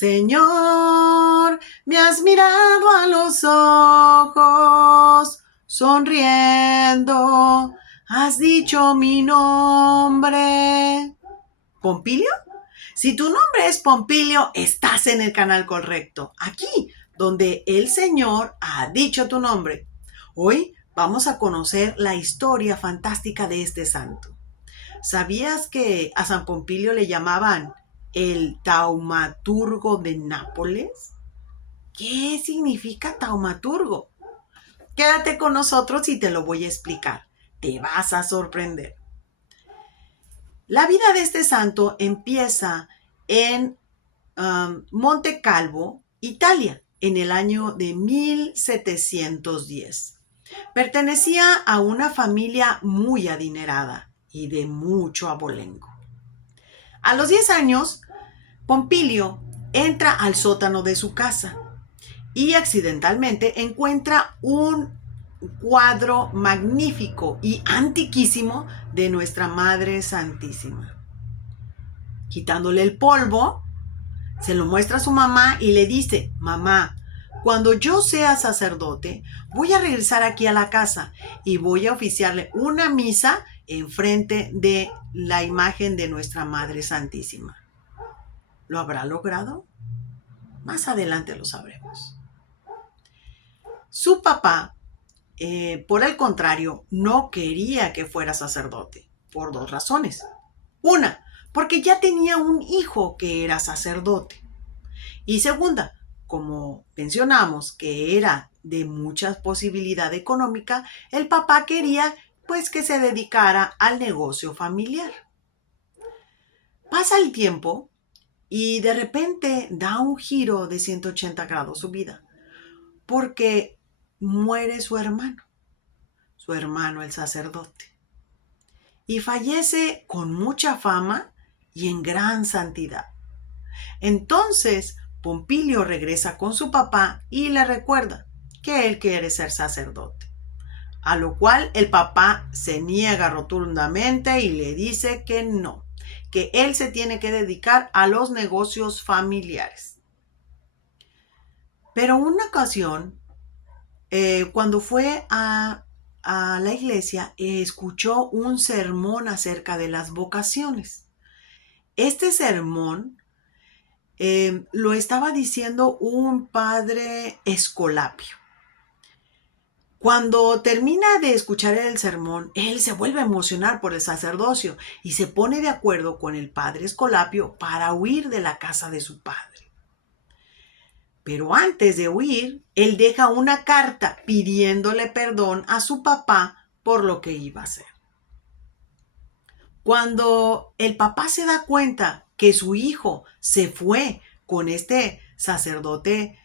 Señor, me has mirado a los ojos, sonriendo, has dicho mi nombre. ¿Pompilio? Si tu nombre es Pompilio, estás en el canal correcto. Aquí, donde el Señor ha dicho tu nombre. Hoy vamos a conocer la historia fantástica de este santo. ¿Sabías que a San Pompilio le llamaban el taumaturgo de Nápoles? ¿Qué significa taumaturgo? Quédate con nosotros y te lo voy a explicar. Te vas a sorprender. La vida de este santo empieza en Monte Calvo, Italia, en el año de 1710. Pertenecía a una familia muy adinerada y de mucho abolengo. A los 10 años, Pompilio entra al sótano de su casa y accidentalmente encuentra un cuadro magnífico y antiquísimo de Nuestra Madre Santísima. Quitándole el polvo, se lo muestra a su mamá y le dice: mamá, cuando yo sea sacerdote, voy a regresar aquí a la casa y voy a oficiarle una misa enfrente de la imagen de Nuestra Madre Santísima. ¿Lo habrá logrado? Más adelante lo sabremos. Su papá, por el contrario, no quería que fuera sacerdote, por dos razones. Una, porque ya tenía un hijo que era sacerdote. Y segunda, como mencionamos que era de mucha posibilidad económica, el papá quería pues que se dedicara al negocio familiar. Pasa el tiempo y de repente da un giro de 180 grados su vida, porque muere su hermano el sacerdote, y fallece con mucha fama y en gran santidad. Entonces Pompilio regresa con su papá y le recuerda que él quiere ser sacerdote, a lo cual el papá se niega rotundamente y le dice que no, que él se tiene que dedicar a los negocios familiares. Pero una ocasión, cuando fue a la iglesia, escuchó un sermón acerca de las vocaciones. Este sermón lo estaba diciendo un padre Escolapio. Cuando termina de escuchar el sermón, él se vuelve a emocionar por el sacerdocio y se pone de acuerdo con el padre Escolapio para huir de la casa de su padre. Pero antes de huir, él deja una carta pidiéndole perdón a su papá por lo que iba a hacer. Cuando el papá se da cuenta que su hijo se fue con este sacerdote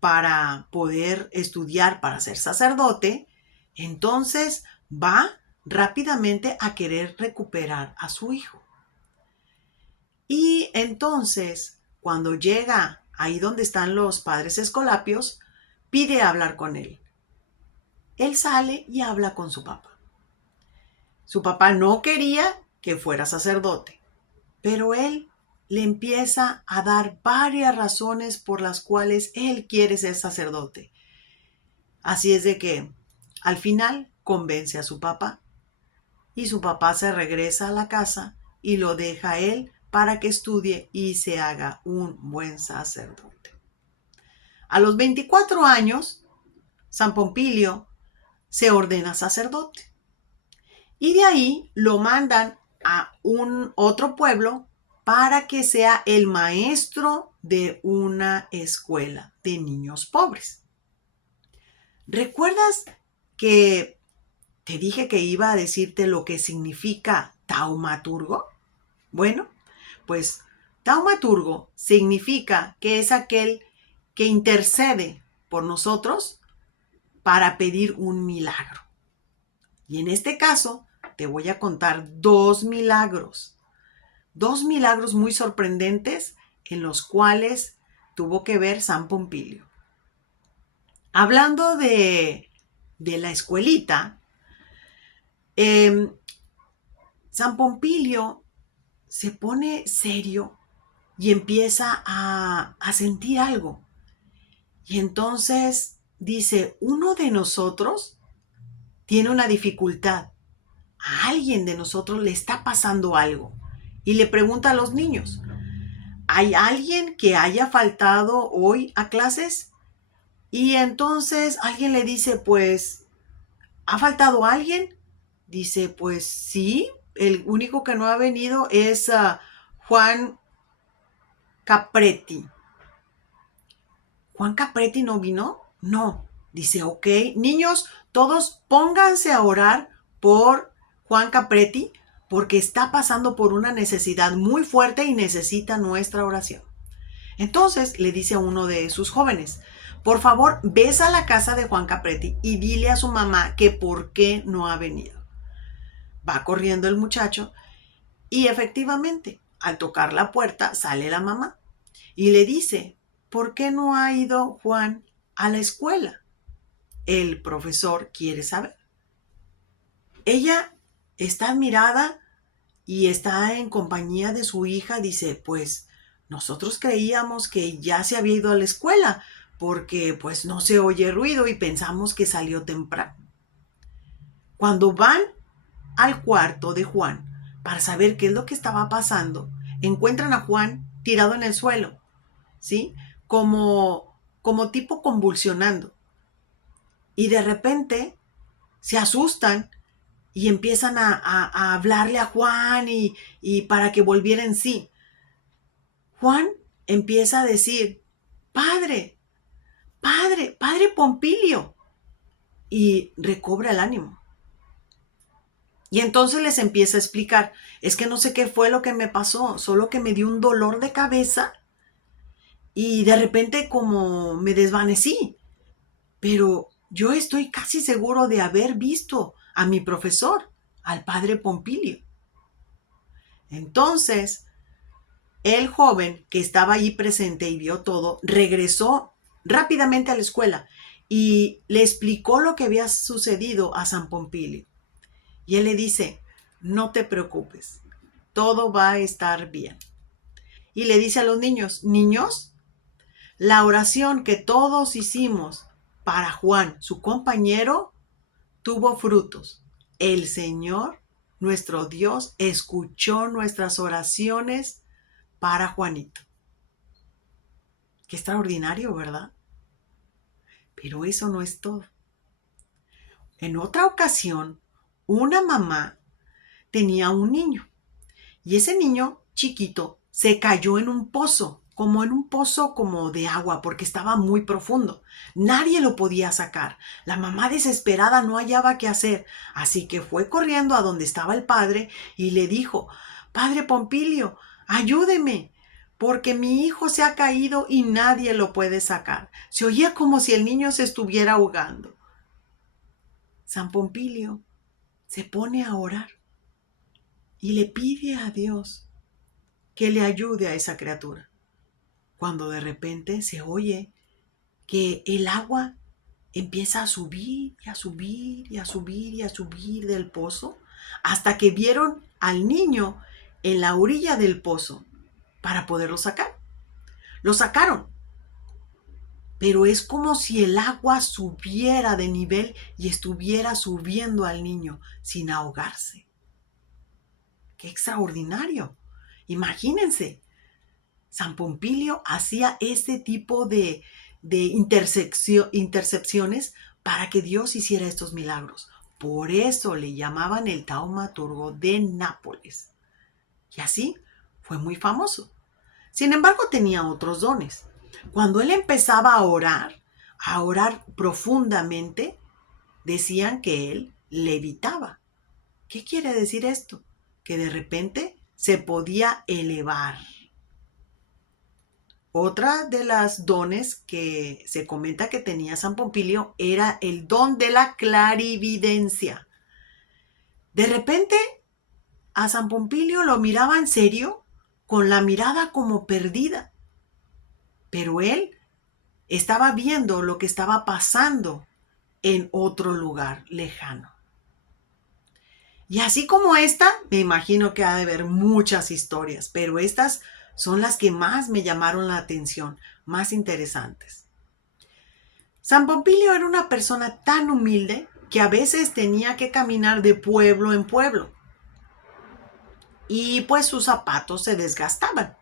para poder estudiar para ser sacerdote, entonces va rápidamente a querer recuperar a su hijo. Y entonces, cuando llega ahí donde están los padres escolapios, pide hablar con él. Él sale y habla con su papá. Su papá no quería que fuera sacerdote, pero él le empieza a dar varias razones por las cuales él quiere ser sacerdote. Así es de que al final convence a su papá y su papá se regresa a la casa y lo deja a él para que estudie y se haga un buen sacerdote. A los 24 años, San Pompilio se ordena sacerdote y de ahí lo mandan a un otro pueblo para que sea el maestro de una escuela de niños pobres. ¿Recuerdas que te dije que iba a decirte lo que significa taumaturgo? Bueno, pues taumaturgo significa que es aquel que intercede por nosotros para pedir un milagro. Y en este caso te voy a contar dos milagros muy sorprendentes en los cuales tuvo que ver San Pompilio. Hablando de la escuelita, San Pompilio se pone serio y empieza a sentir algo. Y entonces dice, uno de nosotros tiene una dificultad. A alguien de nosotros le está pasando algo. Y le pregunta a los niños, ¿hay alguien que haya faltado hoy a clases? Y entonces alguien le dice, pues, ¿ha faltado alguien? Dice, pues sí, el único que no ha venido es Juan Capretti. ¿Juan Capretti no vino? No. Dice, ok, niños, todos pónganse a orar por Juan Capretti porque está pasando por una necesidad muy fuerte y necesita nuestra oración. Entonces le dice a uno de sus jóvenes, por favor, ves a la casa de Juan Capretti y dile a su mamá que por qué no ha venido. Va corriendo el muchacho y efectivamente, al tocar la puerta, sale la mamá y le dice, ¿por qué no ha ido Juan a la escuela? El profesor quiere saber. Ella está admirada y está en compañía de su hija. Dice, pues nosotros creíamos que ya se había ido a la escuela porque pues no se oye ruido y pensamos que salió temprano. Cuando van al cuarto de Juan para saber qué es lo que estaba pasando, encuentran a Juan tirado en el suelo, ¿sí? Como tipo convulsionando. Y de repente se asustan y empiezan a hablarle a Juan y para que volviera en sí. Juan empieza a decir, Padre, Padre, Padre Pompilio. Y recobra el ánimo. Y entonces les empieza a explicar, es que no sé qué fue lo que me pasó, solo que me dio un dolor de cabeza y de repente como me desvanecí. Pero yo estoy casi seguro de haber visto a mi profesor, al padre Pompilio. Entonces, el joven que estaba ahí presente y vio todo, regresó rápidamente a la escuela y le explicó lo que había sucedido a San Pompilio. Y él le dice, no te preocupes, todo va a estar bien. Y le dice a los niños, niños, la oración que todos hicimos para Juan, su compañero, tuvo frutos. El Señor, nuestro Dios, escuchó nuestras oraciones para Juanito. Qué extraordinario, ¿verdad? Pero eso no es todo. En otra ocasión, una mamá tenía un niño y ese niño chiquito se cayó en un pozo como de agua porque estaba muy profundo. Nadie lo podía sacar. La mamá desesperada no hallaba qué hacer, así que fue corriendo a donde estaba el padre y le dijo, Padre Pompilio, ayúdeme, porque mi hijo se ha caído y nadie lo puede sacar. Se oía como si el niño se estuviera ahogando. San Pompilio se pone a orar y le pide a Dios que le ayude a esa criatura. Cuando de repente se oye que el agua empieza a subir y a subir y a subir y a subir del pozo hasta que vieron al niño en la orilla del pozo para poderlo sacar. Lo sacaron, pero es como si el agua subiera de nivel y estuviera subiendo al niño sin ahogarse. ¡Qué extraordinario! Imagínense, San Pompilio hacía ese tipo de intercepciones para que Dios hiciera estos milagros. Por eso le llamaban el taumaturgo de Nápoles. Y así fue muy famoso. Sin embargo, tenía otros dones. Cuando él empezaba a orar profundamente, decían que él levitaba. ¿Qué quiere decir esto? Que de repente se podía elevar. Otra de las dones que se comenta que tenía San Pompilio era el don de la clarividencia. De repente a San Pompilio lo miraba en serio, con la mirada como perdida. Pero él estaba viendo lo que estaba pasando en otro lugar lejano. Y así como esta, me imagino que ha de haber muchas historias, pero estas son las que más me llamaron la atención, más interesantes. San Pompilio era una persona tan humilde que a veces tenía que caminar de pueblo en pueblo y pues sus zapatos se desgastaban.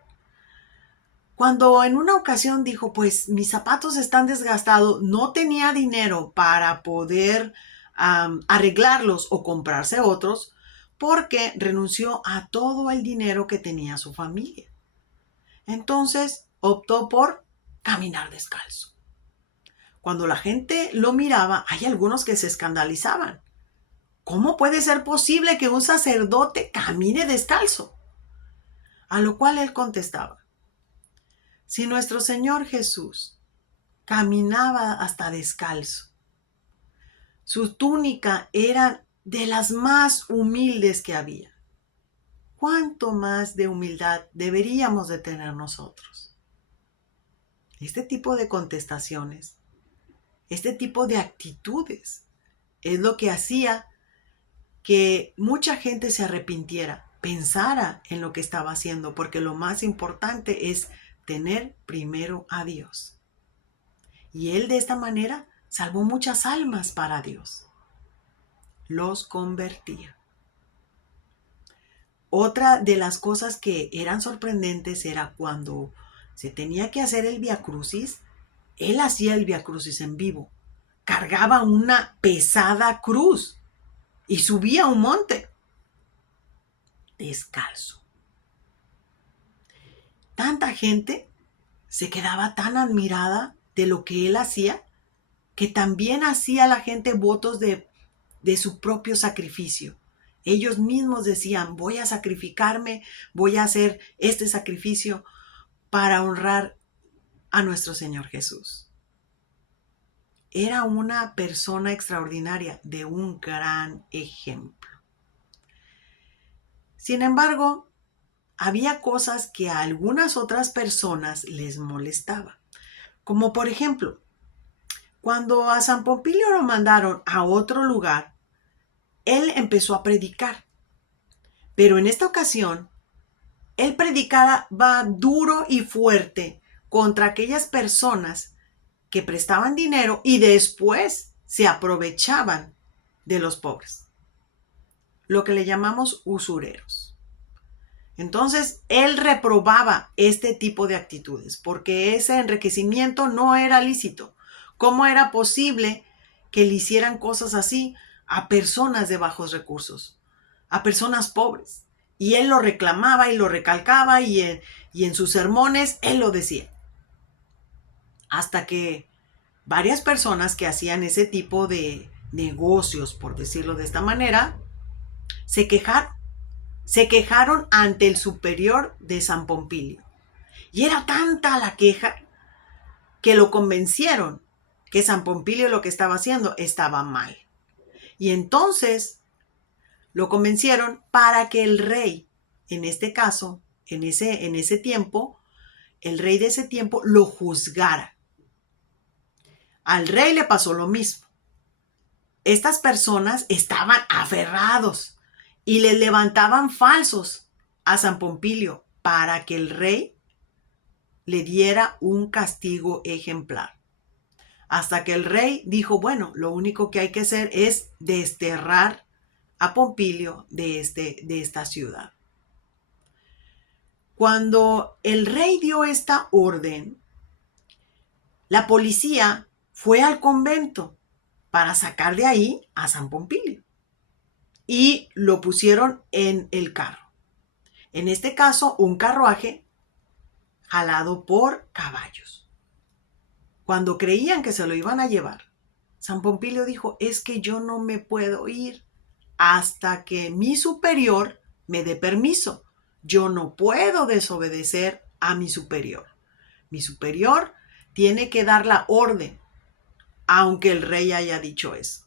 Cuando en una ocasión dijo, pues mis zapatos están desgastados, no tenía dinero para poder arreglarlos o comprarse otros, porque renunció a todo el dinero que tenía su familia. Entonces optó por caminar descalzo. Cuando la gente lo miraba, hay algunos que se escandalizaban. ¿Cómo puede ser posible que un sacerdote camine descalzo? A lo cual él contestaba, si nuestro Señor Jesús caminaba hasta descalzo, su túnica era de las más humildes que había, ¿cuánto más de humildad deberíamos de tener nosotros? Este tipo de contestaciones, este tipo de actitudes es lo que hacía que mucha gente se arrepintiera, pensara en lo que estaba haciendo, porque lo más importante es tener primero a Dios. Y él de esta manera salvó muchas almas para Dios. Los convertía. Otra de las cosas que eran sorprendentes era cuando se tenía que hacer el Vía Crucis, él hacía el Vía Crucis en vivo. Cargaba una pesada cruz y subía un monte descalzo. Tanta gente se quedaba tan admirada de lo que él hacía, que también hacía la gente votos de su propio sacrificio. Ellos mismos decían, voy a sacrificarme, voy a hacer este sacrificio para honrar a nuestro Señor Jesús. Era una persona extraordinaria, de un gran ejemplo. Sin embargo, había cosas que a algunas otras personas les molestaba. Como por ejemplo, cuando a San Pompilio lo mandaron a otro lugar, él empezó a predicar. Pero en esta ocasión, él predicaba duro y fuerte contra aquellas personas que prestaban dinero y después se aprovechaban de los pobres. Lo que le llamamos usureros. Entonces, él reprobaba este tipo de actitudes porque ese enriquecimiento no era lícito. ¿Cómo era posible que le hicieran cosas así a personas de bajos recursos, a personas pobres? Y él lo reclamaba y lo recalcaba y en sus sermones él lo decía. Hasta que varias personas que hacían ese tipo de negocios, por decirlo de esta manera, se quejaron ante el superior de San Pompilio. Y era tanta la queja que lo convencieron que San Pompilio lo que estaba haciendo estaba mal. Y entonces lo convencieron para que el rey, en este caso, en ese tiempo, el rey de ese tiempo lo juzgara. Al rey le pasó lo mismo. Estas personas estaban aferrados y le levantaban falsos a San Pompilio para que el rey le diera un castigo ejemplar. Hasta que el rey dijo, bueno, lo único que hay que hacer es desterrar a Pompilio de esta ciudad. Cuando el rey dio esta orden, la policía fue al convento para sacar de ahí a San Pompilio y lo pusieron en el carro. En este caso, un carruaje jalado por caballos. Cuando creían que se lo iban a llevar, San Pompilio dijo, es que yo no me puedo ir hasta que mi superior me dé permiso. Yo no puedo desobedecer a mi superior. Mi superior tiene que dar la orden, aunque el rey haya dicho eso.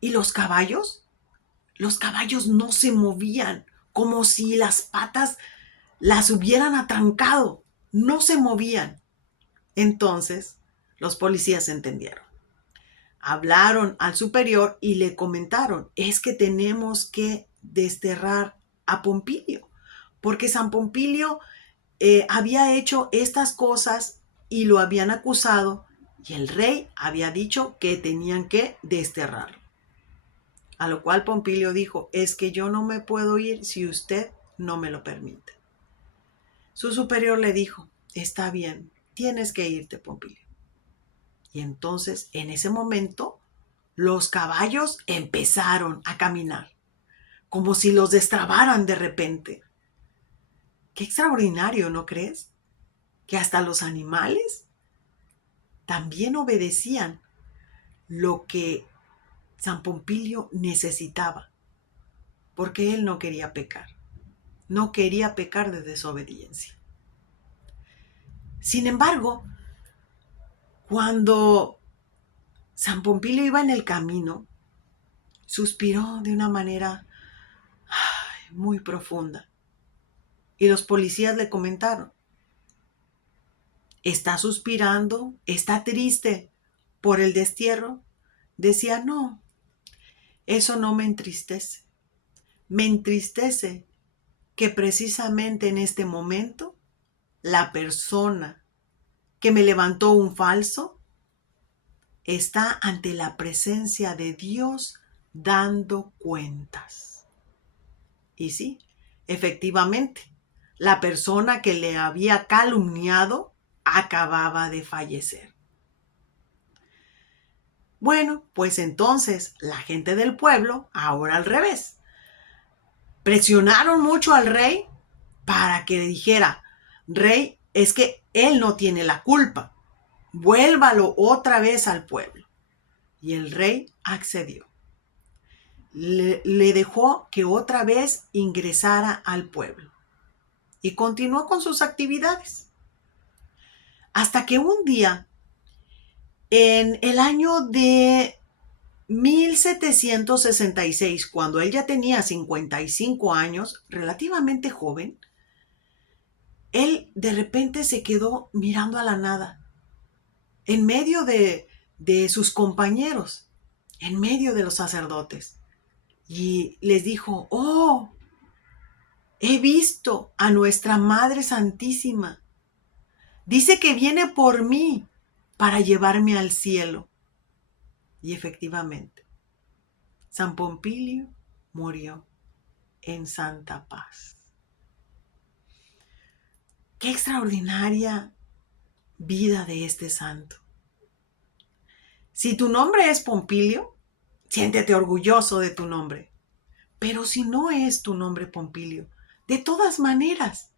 ¿Y los caballos? Los caballos no se movían, como si las patas las hubieran atrancado. No se movían. Entonces, los policías entendieron. Hablaron al superior y le comentaron, es que tenemos que desterrar a Pompilio, porque San Pompilio había hecho estas cosas y lo habían acusado, y el rey había dicho que tenían que desterrarlo. A lo cual Pompilio dijo, es que yo no me puedo ir si usted no me lo permite. Su superior le dijo, está bien, tienes que irte, Pompilio. Y entonces, en ese momento, los caballos empezaron a caminar, como si los destrabaran de repente. Qué extraordinario, ¿no crees? Que hasta los animales también obedecían lo que San Pompilio necesitaba, porque él no quería pecar de desobediencia. Sin embargo, cuando San Pompilio iba en el camino, suspiró de una manera muy profunda. Y los policías le comentaron, ¿está suspirando? ¿Está triste por el destierro? Decía, no, eso no me entristece. Me entristece que precisamente en este momento la persona que me levantó un falso está ante la presencia de Dios dando cuentas. Y sí, efectivamente, la persona que le había calumniado acababa de fallecer. Bueno, pues entonces la gente del pueblo, ahora al revés, presionaron mucho al rey para que le dijera, rey, es que él no tiene la culpa, vuélvalo otra vez al pueblo. Y el rey accedió. Le dejó que otra vez ingresara al pueblo y continuó con sus actividades. Hasta que un día, en el año de 1766, cuando él ya tenía 55 años, relativamente joven, él de repente se quedó mirando a la nada, en medio de sus compañeros, en medio de los sacerdotes. Y les dijo, oh, he visto a nuestra Madre Santísima. Dice que viene por mí para llevarme al cielo. Y efectivamente, San Pompilio murió en santa paz. Qué extraordinaria vida de este santo. Si tu nombre es Pompilio, siéntete orgulloso de tu nombre. Pero si no es tu nombre Pompilio, de todas maneras,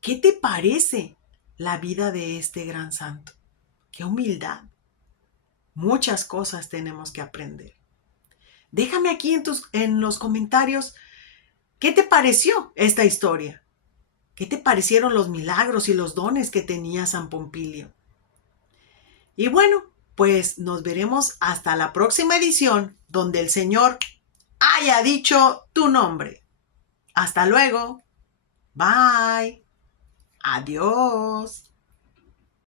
¿qué te parece la vida de este gran santo? ¡Qué humildad! Muchas cosas tenemos que aprender. Déjame aquí en los comentarios qué te pareció esta historia. ¿Qué te parecieron los milagros y los dones que tenía San Pompilio? Y bueno, pues nos veremos hasta la próxima edición donde el Señor haya dicho tu nombre. Hasta luego. Bye. Adiós.